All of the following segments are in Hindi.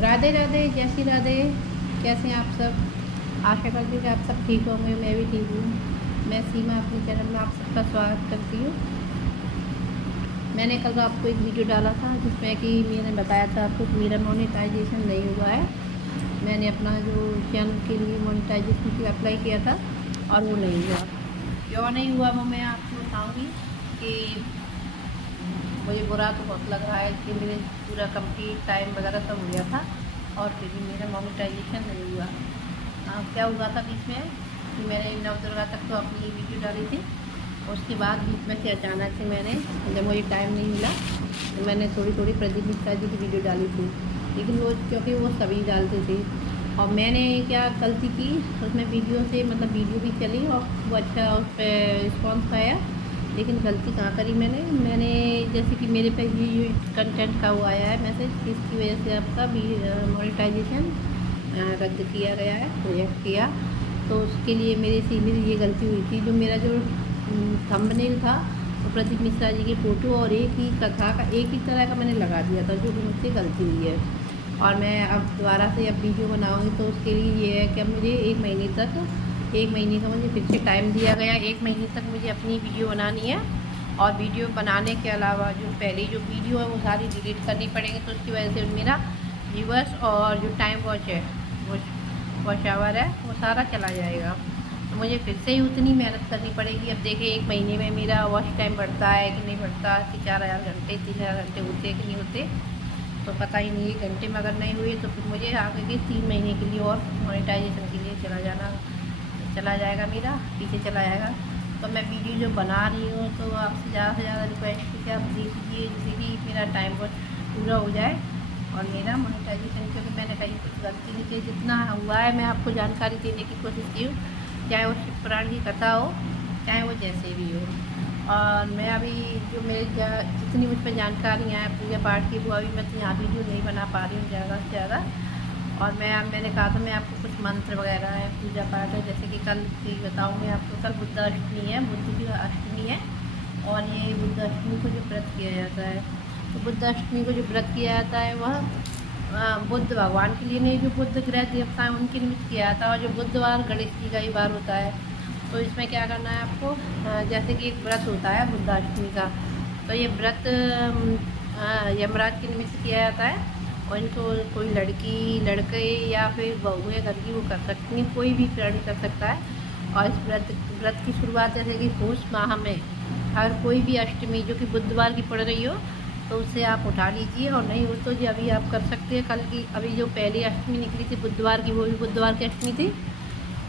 राधे राधे, जय श्री राधे। कैसे हैं आप सब? आशा करती हूँ कि आप सब ठीक होंगे। मैं भी ठीक हूँ। मैं सीमा अपने चैनल में आप सबका स्वागत करती हूँ। मैंने कल आपको एक वीडियो डाला था जिसमें कि मैंने बताया था आपको कि मेरा मोनेटाइजेशन नहीं हुआ है। मैंने अपना जो चैनल के लिए मोनेटाइजेशन के लिए अप्लाई किया था और वो नहीं हुआ। क्यों नहीं हुआ वो मैं आपको बताऊँगी कि मुझे बुरा तो बहुत लग रहा है कि मेरे पूरा कंप्लीट टाइम वगैरह सब हो गया था और फिर भी मेरा मोनेटाइजेशन नहीं हुआ। क्या हुआ था बीच में कि मैंने नवदुर्गा तक तो अपनी वीडियो डाली थी। उसके बाद बीच में से अचानक से मैंने, जब मुझे टाइम नहीं मिला तो मैंने थोड़ी थोड़ी प्रदीप मिश्रा जी की वीडियो डाली थी, लेकिन वो क्योंकि वो सभी डालते थे और मैंने क्या गलती की उसमें वीडियो से, मतलब वीडियो भी चली और वो अच्छा उस पर रिस्पॉन्स आया, लेकिन गलती कहाँ करी मैंने जैसे कि मेरे पे ये कंटेंट का वो आया है मैसेज, इसकी वजह से आपका भी मोनेटाइजेशन रद्द किया गया है, रिजेक्ट किया। तो उसके लिए मेरी ये गलती हुई थी। जो मेरा जो थंबनेल था वो प्रदीप मिश्रा जी की फ़ोटो और एक ही कथा का, एक ही तरह का मैंने लगा दिया था, जो कि मुझसे गलती हुई है। और मैं अब दोबारा से अब वीडियो बनाऊँगी तो उसके लिए ये है कि मुझे 1 महीने का मुझे फिर से टाइम दिया गया। 1 महीने तक मुझे अपनी वीडियो बनानी है और वीडियो बनाने के अलावा जो पहले जो वीडियो है वो सारी डिलीट करनी पड़ेगी। तो उसकी वजह से मेरा व्यूअर्स और जो टाइम वॉच आवर है वो सारा चला जाएगा। तो मुझे फिर से ही उतनी मेहनत करनी पड़ेगी। अब देखिए 1 महीने में मेरा वॉच टाइम बढ़ता है कि नहीं बढ़ता, कि 4000 घंटे 3000 घंटे होते कि नहीं होते तो पता ही नहीं है। घंटे में अगर नहीं हुए तो फिर मुझे आगे के 3 महीने के लिए और मोनेटाइजेशन के लिए चला जाएगा, मेरा पीछे चला जाएगा। तो मैं वीडियो जो बना रही हूँ तो आपसे ज़्यादा से ज़्यादा रिक्वेस्ट है कि आप देख लीजिए, जिससे कि मेरा टाइम पूरा हो जाए और मेरा मोनेटाइजेशन, क्योंकि मैंने कहीं कुछ गलती नहीं की। जितना हुआ है मैं आपको जानकारी देने की कोशिश की हूँ, चाहे वो शिव पुराण की कथा हो, चाहे वो जैसे भी हो। और मैं अभी जो मेरे जितनी मुझ पर जानकारियाँ हैं पूजा पाठ की, वो अभी मैं यहाँ वीडियो नहीं बना पा रही हूँ ज़्यादा से ज़्यादा। और मैंने कहा था मैं आपको कुछ मंत्र वगैरह है, पूजा पाठ है, जैसे कि कल की बताऊँगी आपको। कल बुद्ध अष्टमी है, बुद्ध की अष्टमी है और ये बुद्ध अष्टमी को जो व्रत किया जाता है, तो बुद्ध अष्टमी को जो व्रत किया जाता है वह बुद्ध भगवान के लिए नहीं, जो बुद्ध ग्रह देवता हैं उनके निमित्त किया जाता है। और जो बुधवार गणेश जी का ही बार होता है, तो इसमें क्या करना है आपको, जैसे कि एक व्रत होता है बुद्धाष्टमी का, तो ये व्रत यमराज के निमित्त किया जाता है। और इनको कोई लड़की लड़के या फिर बहू या घर की वो कर सकती हैं, कोई भी प्राणी कर सकता है। और इस व्रत की शुरुआत जैसे कि पौष माह में अगर कोई भी अष्टमी जो कि बुधवार की पड़ रही हो तो उससे आप उठा लीजिए, और नहीं हो तो जी अभी आप कर सकते हैं। कल की अभी जो पहली अष्टमी निकली थी बुधवार की, वो भी बुधवार की अष्टमी थी।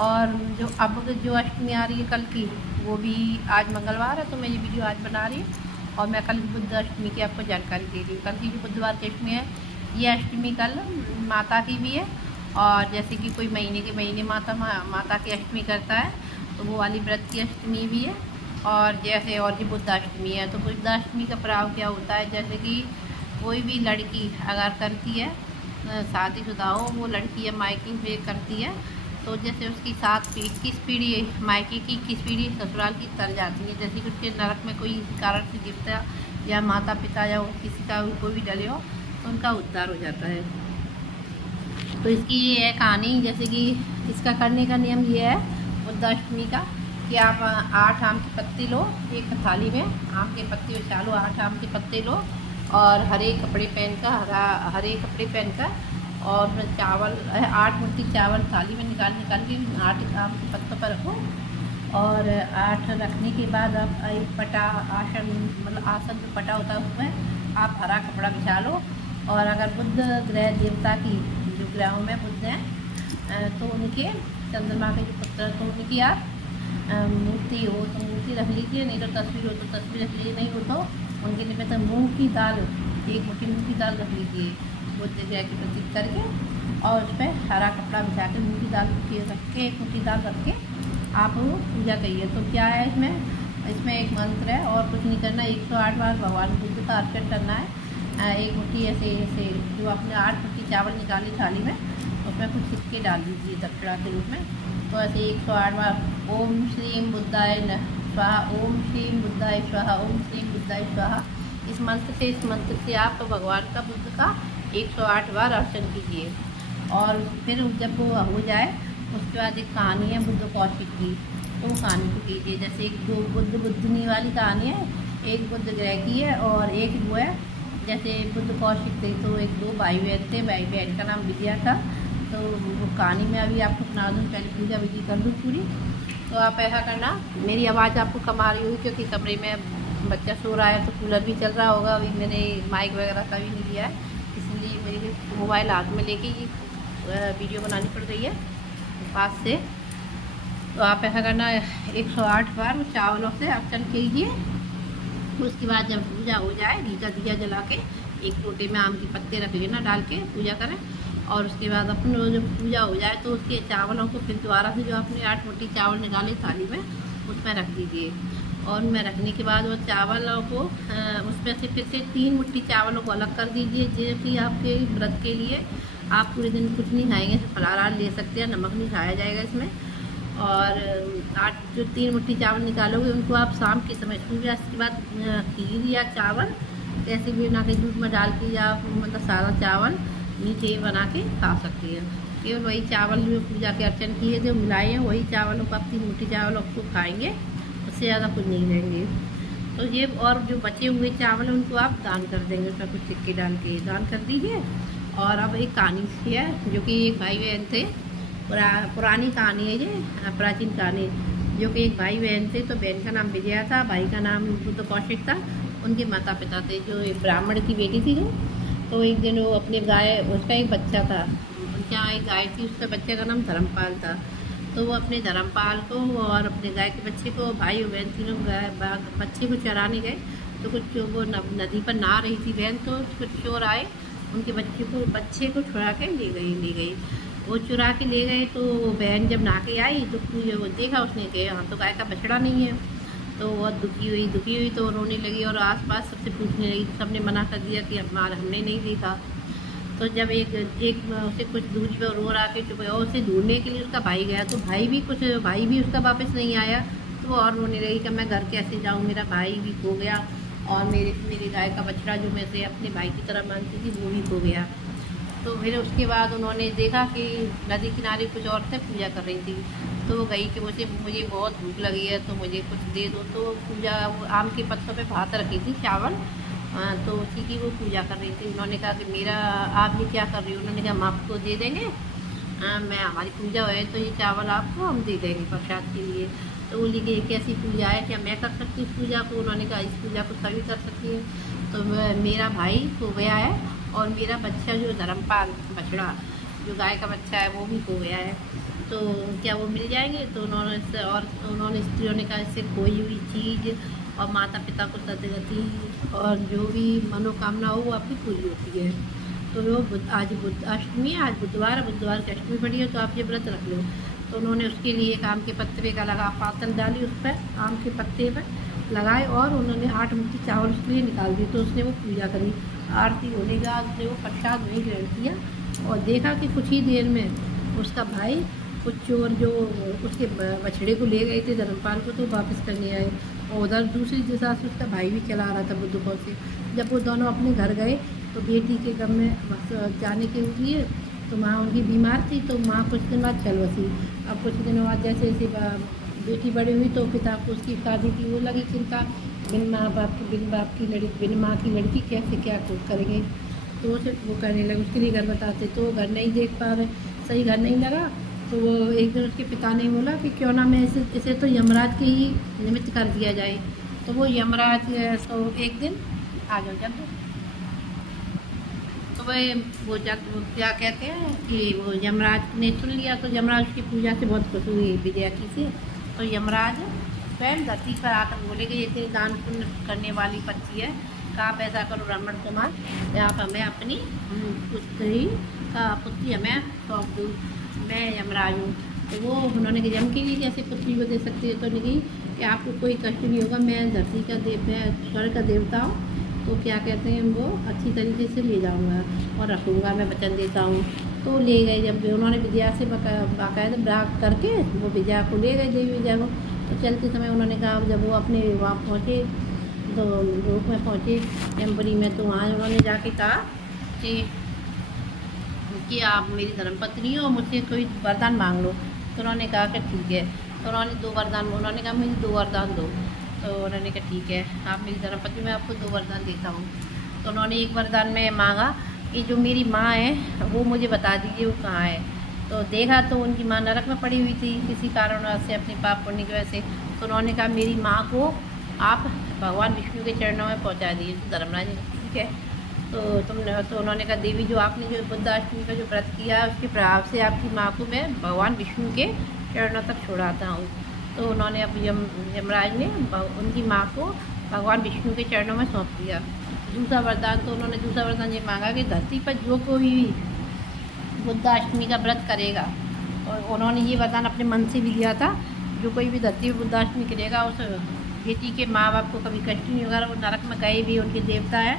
और जो अब जो अष्टमी आ रही है कल की, वो भी आज मंगलवार है, तो मैं ये वीडियो आज बना रही हूँ और मैं कल बुद्ध अष्टमी की आपको जानकारी दे रही हूँ। कल की जो बुधवार की अष्टमी है, ये अष्टमी कल माता की भी है। और जैसे कि कोई महीने माता की अष्टमी करता है, तो वो वाली व्रत की अष्टमी भी है। और जैसे और जी बुद्धाष्टमी है, तो बुद्धाष्टमी का प्रभाव क्या होता है, जैसे कि कोई भी लड़की अगर करती है, शादीशुदा हो वो लड़की या मायके पे करती है, तो जैसे उसकी 7 किस पीढ़ी मायके की, किस पीढ़ी ससुराल की तर जाती है। जैसे कि उसके नरक में कोई कारण से देवता या माता पिता या किसी का कोई भी डले हो तो उनका उद्धार हो जाता है। तो इसकी ये है कहानी। जैसे कि इसका करने का नियम ये है बुद्धाष्टमी का, कि आप 8 आम के पत्ते लो, एक थाली में आम के पत्ते उछालो, 8 आम के पत्ते लो और हरे कपड़े पहन कर और चावल 8 मुट्ठी चावल थाली में निकाल के 8 आम के पत्तों पर रखो। और 8 रखने के बाद आप एक पटा आसन, मतलब आसन जो पटा होता है उसमें आप हरा कपड़ा बिछा लो। और अगर बुद्ध ग्रह देवता की जो ग्रहों में बुद्ध हैं तो उनके चंद्रमा के जो पुत्र, तो उनकी आप मूर्ति हो तो मूर्ति रख लीजिए, नहीं तो तस्वीर हो तो तस्वीर रख लीजिए, नहीं हो तो उनके निमित्त मूंग की दाल, 1 मुट्ठी मूंग की दाल रख लीजिए बुद्ध ग्रह के प्रतीक करके। और उस पर हरा कपड़ा बिछा के मूंग की दाल रख के 1 मुट्ठी दाल रख के आप पूजा करिए। तो क्या है इसमें एक मंत्र है और कुछ नहीं करना। 108 बार भगवान बुद्ध का अर्चन करना है। 1 मुट्ठी ऐसे जो आपने 8 मुट्ठी चावल निकाली थाली में, उसमें कुछ सिक्के डाल दीजिए दक्षिणा के रूप में। तो ऐसे 108 बार ओम श्रीम बुद्धाय स्वाहा, ओम श्रीम बुद्धाय स्वाहा, ओम श्रीम बुद्धाय स्वाहा, इस मंत्र से आप भगवान का बुद्ध का 108 बार अर्चन कीजिए। और फिर जब वो हो जाए उसके बाद एक कहानी है बुद्ध कौशिक की, तो वो कहानी को कीजिए। जैसे एक दो बुद्धनी वाली कहानी है, एक बुद्ध ग्रह की है और एक वो है। जैसे बुद्ध कौशिक थे तो एक दो भाई बहन थे, भाई बहन का नाम विद्या था। तो वो कहानी में अभी आपको सुना दूँ, पहले पूजा विधि कर दूँ पूरी। तो आप ऐसा करना, मेरी आवाज़ आपको कम आ रही होगी क्योंकि कमरे में बच्चा सो रहा है, तो कूलर भी चल रहा होगा। अभी मैंने माइक वगैरह का भी नहीं लिया है, इसलिए मेरे मोबाइल हाथ में लेके ही वीडियो बनानी पड़ रही है पास से। तो आप ऐसा करना, 108 बार चावलों से अर्चन कीजिए। उसके बाद जब पूजा हो जाए, घीचा दिया जला के एक लोटे में आम के पत्ते रख लेना, डाल के पूजा करें। और उसके बाद अपन जब पूजा हो जाए तो उसके चावलों को फिर दोबारा से जो आपने 8 मुट्ठी चावल निकाले थाली में उसमें रख दीजिए। और उनमें रखने के बाद वो चावलों को उसमें से फिर से 3 मुट्ठी चावलों को अलग कर दीजिए, जो कि आपके व्रत के लिए आप पूरे दिन कुछ नहीं खाएंगे, तो फलाहार ले सकते हैं, नमक नहीं खाया जाएगा इसमें। और 3 मुट्ठी चावल निकालोगे उनको आप शाम के समय सूर्यास्त के बाद खीर या चावल कैसे भी बना के दूध में डाल के, या मतलब सारा चावल मीठे बना के खा सकती है। केवल वही चावल जो पूजा के अर्चन किए जो मिलाए हैं वही चावलों को आप 3 मुट्ठी चावलों को खाएंगे, उससे ज़्यादा कुछ नहीं लेंगे। तो ये और जो बचे हुए चावल उनको आप दान कर देंगे, उसमें कुछ सिक्के डाल के दान कर दीजिए। और अब एक कहानी है जो कि एक भाई बहन थे, पुरानी कहानी है ये, प्राचीन कहानी, जो कि एक भाई बहन थे। तो बहन का नाम विजया था, भाई का नाम बुद्ध कौशिक था। उनके माता पिता थे जो एक ब्राह्मण की बेटी थी जो। तो एक दिन वो अपने गाय, उसका एक बच्चा था, उनके यहाँ एक गाय थी, उसके बच्चे का नाम धर्मपाल था। तो वो अपने धर्मपाल को और अपने गाय के बच्चे को, भाई और बहन तीनों बच्चे को चराने गए। तो कुछ वो नदी पर नहा रही थी बहन, तो कुछ चोर आए, उनके बच्चे को छुड़ा के ले गई। वो चुरा के ले गए। तो वो बहन जब नहा के आई तो वो देखा उसने कि यहाँ तो गाय का बछड़ा नहीं है। तो बहुत दुखी हुई तो रोने लगी और आसपास सबसे पूछने लगी। सबने मना कर दिया कि हमने नहीं देखा। तो जब एक उसे कुछ दूरी पर रो रहा के चुप, और उसे ढूंढने के लिए उसका भाई गया, तो भाई भी उसका वापस नहीं आया। तो वो और रोने लगी कि मैं घर कैसे जाऊँ, मेरा भाई भी खो गया और मेरी गाय का बछड़ा जो मैं से अपने भाई की तरह मानती थी वो भी खो गया। तो फिर उसके बाद उन्होंने देखा कि नदी किनारे कुछ औरतें पूजा कर रही थी। तो वो गई कि मुझे बहुत भूख लगी है तो मुझे कुछ दे दो। तो पूजा वो आम के पत्तों पे भात रखी थी चावल, तो उसी की वो पूजा कर रही थी। उन्होंने कहा कि मेरा आप ये क्या कर रही हो? उन्होंने कहा हम आपको दे देंगे, मैं हमारी पूजा है तो ये चावल आपको हम दे देंगे प्रसाद के लिए। तो बोली कि कैसी पूजा है, क्या मैं कर सकती हूँ इस पूजा को? उन्होंने कहा इस पूजा को सभी कर सकती है। तो मेरा भाई खो गया है और मेरा बच्चा जो धर्मपाल बछड़ा जो गाय का बच्चा है वो भी खो गया है, तो क्या वो मिल जाएंगे? तो उन्होंने स्त्रियों ने कहा इससे खोई हुई चीज़ और माता पिता को सदगति और जो भी मनोकामना हो वो आपकी पूरी होती है। तो वो आज अष्टमी है, आज बुधवार की अष्टमी पड़ी है, तो आप ये व्रत रख लो। तो उन्होंने उसके लिए एक आम के पत्ते का लगा पातल डाली, उस पर आम के पत्ते पर लगाए और उन्होंने 8 मुट्ठी चावल उसके लिए निकाल दिए। तो उसने वो पूजा करी, आरती होने के बाद उसने वो प्रसाद वहीं ग्रहण किया और देखा कि कुछ ही देर में उसका भाई कुछ चोर जो उसके बछड़े को ले गए थे धर्मपाल को, तो वापस करने आए। और उधर दूसरी दिशा से उसका भाई भी चला रहा था बुद्धकों से। जब वो दोनों अपने घर गए तो बेटी के गम में जाने के लिए, तो माँ उनकी बीमार थी, तो माँ कुछ दिन बाद चल बसी। अब कुछ दिनों बाद जैसे जैसे बेटी बड़ी हुई तो पिता को उसकी शादी की वो लगी चिंता, बिन बाप की लड़की, बिन माँ की लड़की कैसे क्या कुछ करेंगे। तो वो करने लगे, उसके लिए घर बताते, तो वो घर नहीं देख पा रहे, सही घर नहीं लगा। तो वो एक दिन उसके पिता ने बोला कि क्यों ना मैं इसे तो यमराज के ही निमित्त कर दिया जाए। तो वो यमराज तो एक दिन आ जाओ जब, तो वो क्या कहते हैं कि वो यमराज ने सुन लिया। तो यमराज की पूजा से बहुत खुश हुई विजया की से। तो यमराज स्वयं धरती पर आकर बोले कि ये तेरी दान पुण्य करने वाली पक्षी है, का आप ऐसा करो ब्राह्मण कुमार, आप हमें अपनी पुत्री हमें सौंप दो, मैं यमराज हूँ। तो वो उन्होंने कहा यम के लिए कैसे पुत्री को दे सकती है? तो उन्होंने कही कि आपको कोई कष्ट नहीं होगा, मैं धरती का मैं स्वर्ग का देवता हूँ, तो क्या कहते हैं वो अच्छी तरीके से ले जाऊँगा और रखूँगा, मैं वचन देता हूँ। तो ले गए, जब उन्होंने विजया से बाकायदा ब्राग करके वो विजया को ले गए, देवी विजया को। तो चलते समय उन्होंने कहा, जब वो अपने वहाँ पहुँचे तो लोक में पहुँचे यमपुरी में, तो वहाँ उन्होंने जाके कहा कि कि आप मेरी धर्मपत्नी हो, मुझसे कोई वरदान मांग लो। तो उन्होंने कहा कि ठीक है। तो उन्होंने 2 वरदान, उन्होंने कहा मुझे 2 वरदान दो। तो उन्होंने कहा ठीक है, आप मेरी धर्मपत्नी, मैं आपको 2 वरदान देता हूँ। तो उन्होंने एक वरदान में मांगा कि जो मेरी माँ है वो मुझे बता दीजिए वो कहाँ है। तो देखा तो उनकी माँ नरक में पड़ी हुई थी किसी कारणवश से, अपने पाप पुण्य की वजह से। तो उन्होंने कहा मेरी माँ को आप भगवान विष्णु के चरणों में पहुँचा दीजिए। तो धर्मराज ने ठीक है। तो उन्होंने कहा देवी, जो आपने जो बुद्धाष्टमी का जो व्रत किया है उसके प्रभाव से आपकी माँ को मैं भगवान विष्णु के चरणों तक छोड़ाता हूँ। तो उन्होंने अब यमराज ने उनकी माँ को भगवान विष्णु के चरणों में सौंप दिया। दूसरा वरदान, तो उन्होंने दूसरा वरदान ये मांगा कि धरती पर जो कोई भी बुद्धाष्टमी का व्रत करेगा, और उन्होंने ये वरदान अपने मन से भी लिया था, जो कोई भी धरती पर बुद्धाष्टमी करेगा उस बेटी के माँ बाप को कभी कष्ट नहीं होगा। वो नरक में गए भी उनके देवता हैं,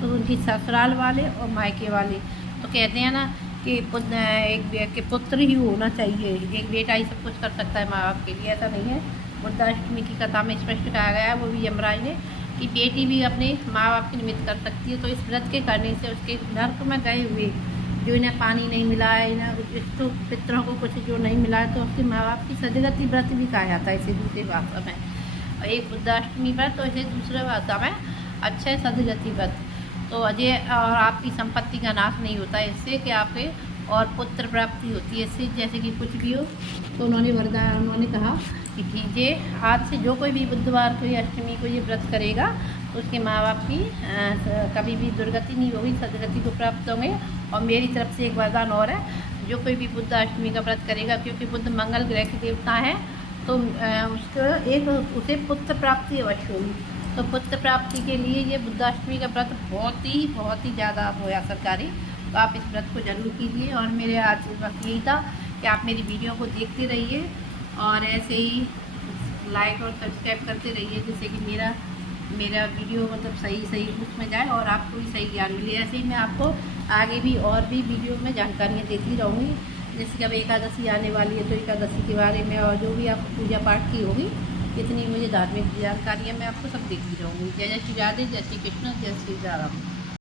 तो उनकी ससुराल वाले और मायके वाले। तो कहते हैं ना कि एक पुत्र ही होना चाहिए, एक बेटा ही सब कुछ कर सकता है माँ बाप के लिए, ऐसा नहीं है। बुद्धाष्टमी की कथा में स्पष्ट कहा गया है, वो भी यमराज ने, कि बेटी भी अपने माँ बाप के निमित्त कर सकती है। तो इस व्रत के करने से उसके नरक में गए हुए, जो इन्हें पानी नहीं मिला है, इन्हें तो पितरों को कुछ जो नहीं मिला है, तो उसके माँ बाप की सदगति व्रत भी कहा जाता है इसे दूसरी भाषा में। और एक बुद्धाष्टमी व्रत, तो इसे दूसरे भाषा में अक्षय सदगति व्रत। तो अजय और आपकी संपत्ति का नाश नहीं होता है इससे, कि आपके और पुत्र प्राप्ति होती है इससे, जैसे कि कुछ भी हो। तो उन्होंने कहा कि कीजिए, आज से जो कोई भी बुधवार को या अष्टमी को ये व्रत करेगा तो उसके माँ बाप की कभी भी दुर्गति नहीं होगी, सदगति को प्राप्त होंगे। और मेरी तरफ से एक वरदान और है, जो कोई भी बुद्धाष्टमी का व्रत करेगा, क्योंकि बुद्ध मंगल ग्रह के देवता हैं, तो उसे पुत्र प्राप्ति अवश्य होगी। तो पुत्र प्राप्ति के लिए ये बुद्धाष्टमी का व्रत बहुत ही ज़्यादा होया सरकारी। तो आप इस व्रत को जरूर कीजिए। और मेरे आज वक्त यही था कि आप मेरी वीडियो को देखते रहिए और ऐसे ही लाइक और सब्सक्राइब करते रहिए, जिससे कि मेरा वीडियो मतलब सही उसमें जाए और आपको भी सही ज्ञान मिले। ऐसे ही मैं आपको आगे भी और भी वीडियो में जानकारियाँ देती रहूँगी। जैसे कि अब एकादशी आने वाली है, तो एकादशी के बारे में और जो भी आपको पूजा पाठ की होगी, जितनी मुझे धार्मिक जानकारियाँ मैं आपको सब देती रहूँगी। जय जय श्री राधे, जय श्री कृष्ण, जय श्री राम।